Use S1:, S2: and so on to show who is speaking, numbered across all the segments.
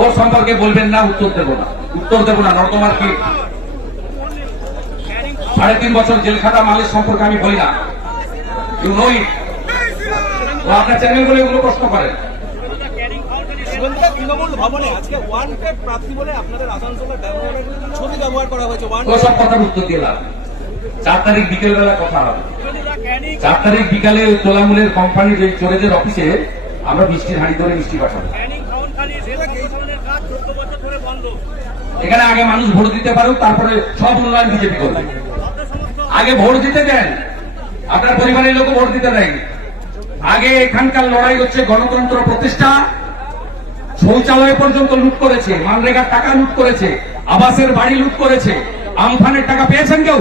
S1: ও সম্পর্কে বলবেন না উত্তর দেবো না। উত্তর দেবো না নর্দমার কি সাড়ে তিন বছর জেল খাটা মালের সম্পর্কে আমি বলি না। ইউ নো ইট ও আপনার চ্যানেল বলে এগুলো প্রশ্ন করেন। তারিখ বিকেল বেলা কথা হবে। চার তারিখ বিকালে তোলামূলের কোম্পানির চোরেদের অফিসে আমরা বৃষ্টির হাঁড়ি ধরে মিষ্টি পাঠাবো। এখানে আগে মানুষ ভোট দিতে পারুক তারপরে সব উন্নয়ন বিজেপি করবে। আগে ভোট দিতে দেন। আপনার পরিবারের লোক ভোট দিতে দেয়নি আগে এখানকার লড়াই হচ্ছে গণতন্ত্র প্রতিষ্ঠা। শৌচালয় পর্যন্ত লুট করেছে মানরেগার টাকা লুট করেছে আবাসের বাড়ি লুট করেছে। আমফানের টাকা পেয়েছেন কেউ?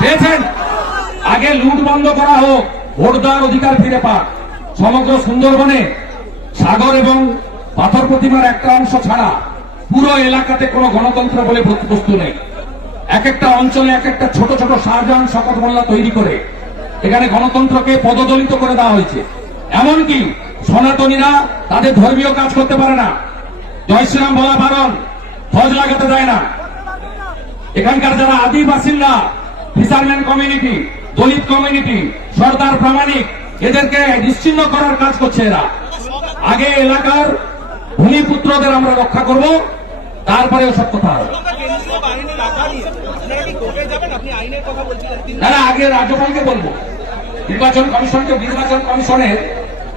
S1: পেয়েছেন? আগে লুট বন্ধ করা হোক ভোট দেওয়ার অধিকার ফিরে পাক। সমগ্র সুন্দরবনে সাগর এবং পাথর প্রতিমার একটা অংশ ছাড়া পুরো এলাকাতে কোনো গণতন্ত্র বলে বস্তু নেই। এক একটা অঞ্চলে এক একটা ছোট ছোট শাহজাহান শকত মোল্লা তৈরি করে এখানে গণতন্ত্রকে পদদলিত করে দেওয়া হয়েছে। এমনকি সনাতনীরা তাদের ধর্মীয় কাজ করতে পারে না। জয় শ্রীরাম বলা বারণ ফজ লাগাতে দেয় না। এখানকার যারা আদি বাসিন্দা fisherman community Dalit community Sardar Pramanik এদেরকে নিশ্চিন্ন করার কাজ করছে এরা। আগে এলাকার ভূমিপুত্রদের আমরা রক্ষা করব তারপরে ওসব কথা হবে। না, আগে রাজ্যপালকে বলব। নির্বাচন কমিশনকে নির্বাচন কমিশনের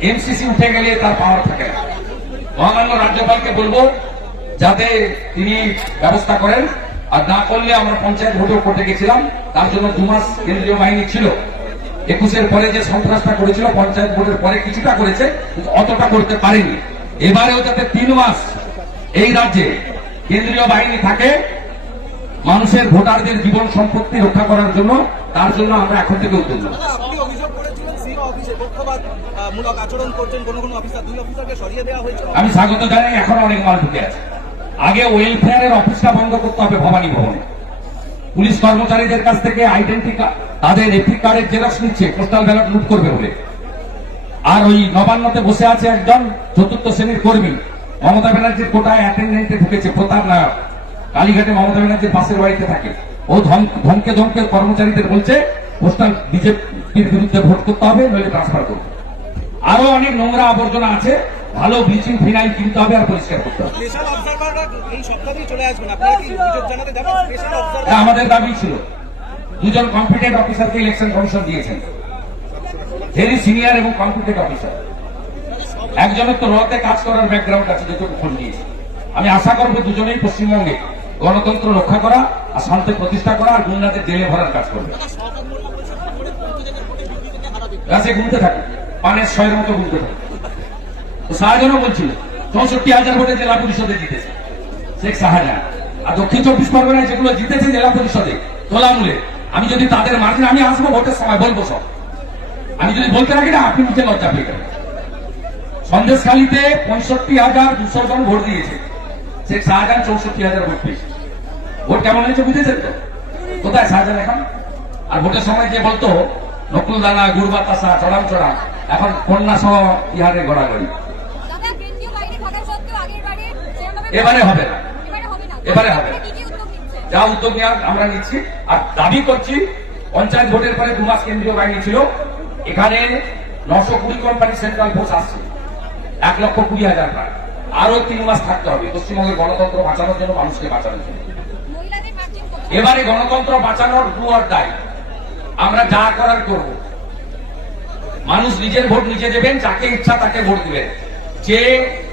S1: এমসিসি উঠে গেলে তার পাওয়ার থাকে মহামান্য রাজ্যপালকে বলব যাতে তিনি ব্যবস্থা করেন। আর না করলে আমরা পঞ্চায়েত ভোটও করতে গেছিলাম। তার জন্য দু মাস কেন্দ্রীয় বাহিনী ছিল। একুশের পরে যে সন্ত্রাসটা করেছিল পঞ্চায়েত ভোটের পরে কিছুটা করেছে অতটা করতে পারেনি। এবারেও যাতে তিন মাস এই রাজ্যে কেন্দ্রীয় বাহিনী থাকে মানুষের ভোটারদের জীবন সম্পত্তি রক্ষা করার জন্য তার জন্য আমরা এখন থেকে উদ্যোগ
S2: দাদা, আপনি অভিযোগ করেছিলেন সিও অফিসে পক্ষপাত আহ, মূলক আচরণ করছেন কোন কোন অফিসার দুই সরিয়ে দেওয়া হয়েছে
S1: আমি স্বাগত জানাই এখন অনেক মাল ঢুকে আছে। আগে ওয়েলফেয়ারের অফিসটা বন্ধ করতে হবে ভবানী ভবনে। পুলিশ কর্মচারীদের কাছ থেকে আইডেন্টি তাদের এপিক কার্ডের জেরক্স নিচ্ছে পোস্টাল ব্যালট লুট করবে বলে। আর ওই নবান্নতে বসে আছে একজন চতুর্থ শ্রেণির কর্মী। মমতা ব্যানার্জির কোটায় অ্যাটেন্ডেন্টে ঢুকেছে, প্রতাপ নায়ক কালীঘাটে মমতা ব্যানার্জির পাশের বাড়িতে থাকে। ও ধম- ধমকে ধমকে কর্মচারীদের বলছে পোস্টাল বিজেপির বিরুদ্ধে ভোট করতে হবে, নইলে ট্রান্সফার করবে। আরও অনেক নোংরা আবর্জনা আছে ভালো ব্লিচিং ফিনাইল কিনতে হবে আর পরিষ্কার করতে হবে।
S2: স্পেশাল অবজারভাররা এই সপ্তাহেই চলে আসবেন। আপনারা কি অভিযোগ জানাতে যাবেন? স্পেশাল
S1: এটা
S2: অবজারভার
S1: আমাদের দাবি ছিল। দুজন কম্পিটেন্ট অফিসারকে ইলেকশন কমিশন দিয়েছেন। ভেরি সিনিয়র এবং কম্পিটেন্ট অফিসার একজনের তো রতে কাজ করার ব্যাকগ্রাউন্ড আছে যেটুকু ফোন দিয়েছে আমি আশা করব দুজনেই পশ্চিমবঙ্গে গণতন্ত্র রক্ষা করা আর শান্তি প্রতিষ্ঠা করা আর গুন্ডাদের জেলে ভরার কাজ করবে। গাছে ঘুমতে থাকে পানের ছয়ের মতো ঘুমতে থাকে শাহজাহানও বলছিল, চৌষট্টি হাজার ভোটে জেলা পরিষদে জিতেছে। শেখ শাহজাহান আর দক্ষিণ চব্বিশ পরগনায় যেগুলো জিতেছে জেলা পরিষদে, তোলামূলে, আমি যদি তাদের মার্জিন আমি আসব, ভোটের সময় বলব সব। আমি যদি বলতে রাখি না, আপনি নিচে লজ্জা পেয়ে যাবেন। সন্দেশখালীতে পঁয়ষট্টি হাজার দুশো জন ভোট দিয়েছে। শেখ শাহজাহান চৌষট্টি হাজার ভোট পেয়েছে। ভোট কেমন হয়েছে বুঝেছেন তো? কোথায় শাহজাহান এখন? আর ভোটের সময় যে বলতো? নকুলদানা গুড় বাতাসা চড়াম চড়াম এখন কন্যা সহ ইহারে গড়াগড়ি। এবারে হবে না।
S3: এবারে হবে
S1: যা উদ্যোগ নেওয়ার আমরা নিচ্ছি। আর দাবি করছি পঞ্চায়েত ভোটের পরে দু মাস কেন্দ্রীয় বাহিনী ছিল। এখানে নশো কুড়ি কোম্পানি সেন্ট্রাল ফোর্স আসছে। এক লক্ষ কুড়ি হাজার প্রায়। আরও তিন মাস থাকতে হবে। পশ্চিমবঙ্গের গণতন্ত্র বাঁচানোর জন্য মানুষকে বাঁচানোর জন্য। এবারে গণতন্ত্র বাঁচানোর দুয়ার দায়। আমরা যা করার করব। মানুষ নিজের ভোট নিজে দেবেন যাকে ইচ্ছা তাকে ভোট দিবেন। যে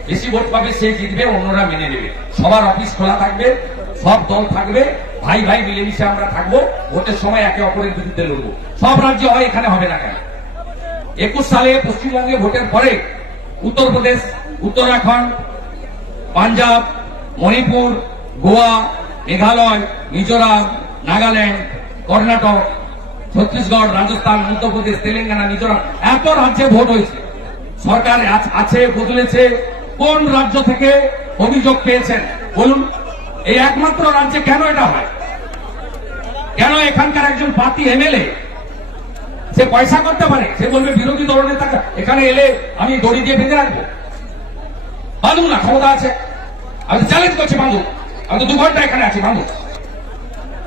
S1: বেশি ভোট পাবে সে জিতবে, অন্যরা মেনে নেবে। সবার অফিস খোলা থাকবে, সব দল থাকবে, ভাই ভাই মিলেমিশে আমরা থাকব, ভোটের সময় একে অপরের বিরুদ্ধে লড়বো। সব রাজ্যে হয়, এখানে হবে না কেন? একুশ সালে পশ্চিমবঙ্গে ভোটের পরে উত্তরপ্রদেশ, উত্তরাখণ্ড, পাঞ্জাব, মণিপুর, গোয়া, মেঘালয়, মিজোরাম, নাগাল্যান্ড, কর্ণাটক, ছত্তিশগড়, রাজস্থান মধ্যপ্রদেশ তেলেঙ্গানা, মিজোরাম, এত রাজ্যে ভোট হয়েছে। সরকার আছ- আছে বদলেছে কোন রাজ্য থেকে অভিযোগ পেয়েছেন? বলুন, এই একমাত্র রাজ্যে কেন এটা হয়? কেন এখানকার একজন পার্টি এমএলএ, সে পয়সা করতে পারে? সে বলবে, বিরোধী দলনেতা, এখানে এলে আমি দড়ি দিয়ে বেঁধে রাখব। বাঁধুন না, ক্ষমতা আছে। আমি চ্যালেঞ্জ করছি, বাঁধুন। আমি তো দু ঘণ্টা এখানে আছি, বাঁধুন।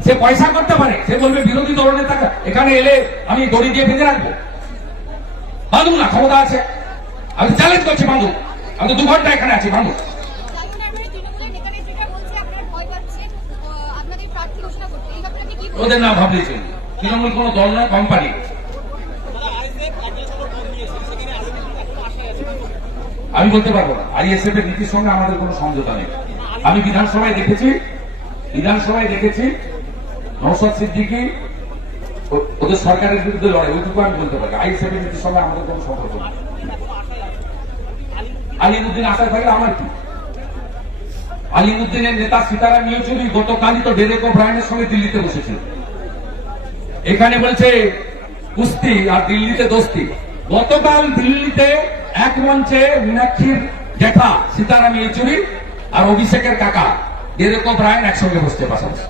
S1: সে পয়সা করতে পারে? সে বলবে, বিরোধী দলনেতা, এখানে এলে আমি দড়ি দিয়ে বেঁধে রাখব। বাঁধুন না, ক্ষমতা আছে। আমি চ্যালেঞ্জ করছি, বাঁধুন। আমি দু ঘণ্টা এখানে আছি
S3: বলবেন
S1: ওদের না চলবে তৃণমূল কোনো দল নয়, কোম্পানি। আমি বলতে পারব না। আইএসএফ এর নীতির সঙ্গে আমাদের কোনো সমঝোতা নেই। আমি বিধানসভায় দেখেছি বিধানসভায় দেখেছি নৌসাদ সিদ্দিকি ওদের সরকারের বিরুদ্ধে লড়াই, ওইটুকু আমি বলতে পারি। আইএসএফ এর নীতির সঙ্গে আমাদের কোনো সম্পর্ক নেই। আলিমুদ্দিন আশায় থাকলে আমার কি আলিমুদ্দিনের নেতা সীতারাম ইয়েচুরি গতকালই তো ডেরেক ব্রায়নের সঙ্গে দিল্লিতে বসেছিল এখানে বলছে, কুস্তি আর দিল্লিতে দোস্তি। গতকাল দিল্লিতে এক মঞ্চে মীনাক্ষীর জেঠা সীতারাম ইয়েচুরি আর অভিষেকের কাকা, ডেরেক ব্রায়ন একসঙ্গে বসতে পাশাপাশি।